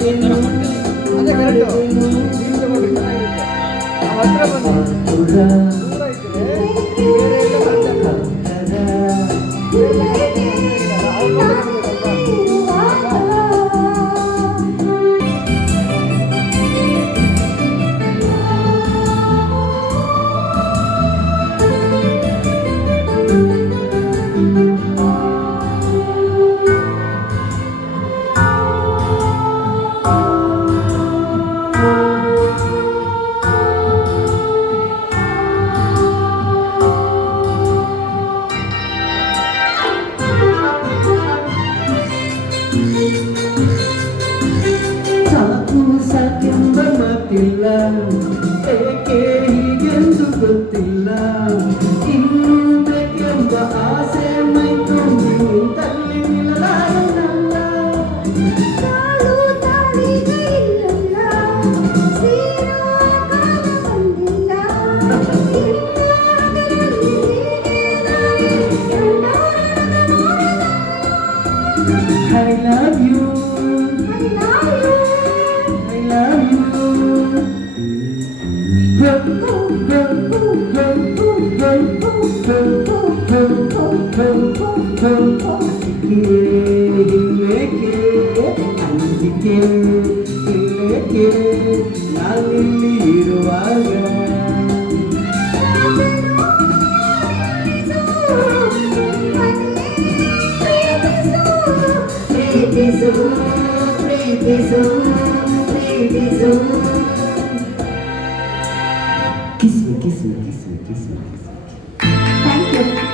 ಅದೇ ಕರೆಕ್ಟು ನೀವು ತಗೊಂಡ್ರೆ ಚೆನ್ನಾಗಿರುತ್ತೆ. ನಾವು ಹತ್ರ ಬಂದು ದೂರ ಇದ್ದರೆ ಬೇರೆ ಎಲ್ಲ ಮಾತಾಡಲ್ಲ. ಸಾಕು ಸಾಕೆಂಬ ಮಾತಿಲ್ಲ, ಏಕೆ ಹೀಗೆಂದು ಗೊತ್ತಿಲ್ಲ. ಇನ್ನೂ ಬೇಕೆಂಬ ಆಸೆ ಮೈ ತುಂಬಿ ನಿಂತಲ್ಲಿ ನಿಲ್ಲಲಾರನಲ್ಲ. ತಾಳು ತಾಳಿಗ ಇಲ್ಲಲ್ಲ, ಸೇರೋ ಕಾಲ ಬಂದಿಲ್ಲ. I love you, I love you. I love you. Go, go, go, go, go, go, go, go, go, go, go, go, go. ಇಲ್ಲೇಕೆ ಅಂಜಿಕೆ, ಇಲ್ಲೇಕೆ ನಾನಿಲ್ಲಿ ಇರುವಾಗ. ಪ್ರೀತಿಸು, ಪ್ರೀತಿಸು, ಪ್ರೀತಿಸು. Kiss me, kiss me, kiss me, kiss me, kiss me. Thank you.